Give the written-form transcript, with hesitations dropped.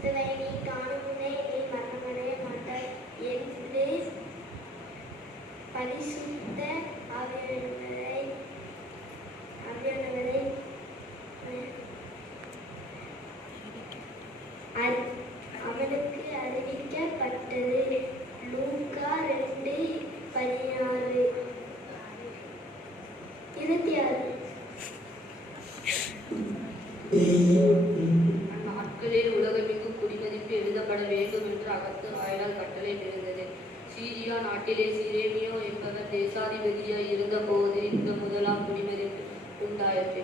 கிறிஸ்துவை நீ காணும் முன்னே நீ மரணமடைய மாட்டாய் என்று பரிசுத்த ஆவியானவரை அவனுக்கு அறிவிக்கப்பட்டது. லூக்கா 2:16 26. அந்நாட்களில் உலகமெங்கும் குடிமதிப்பு எழுதப்பட வேண்டும் என்று அகத்து ஆயனால் கட்டளை பிறந்தது. சீரியா நாட்டிலே சிரேமியோ என்பவர் தேசாதிபதியாய் இருந்தபோது இந்த முதலாம் குடிமதிப்பு உண்டாயிற்று.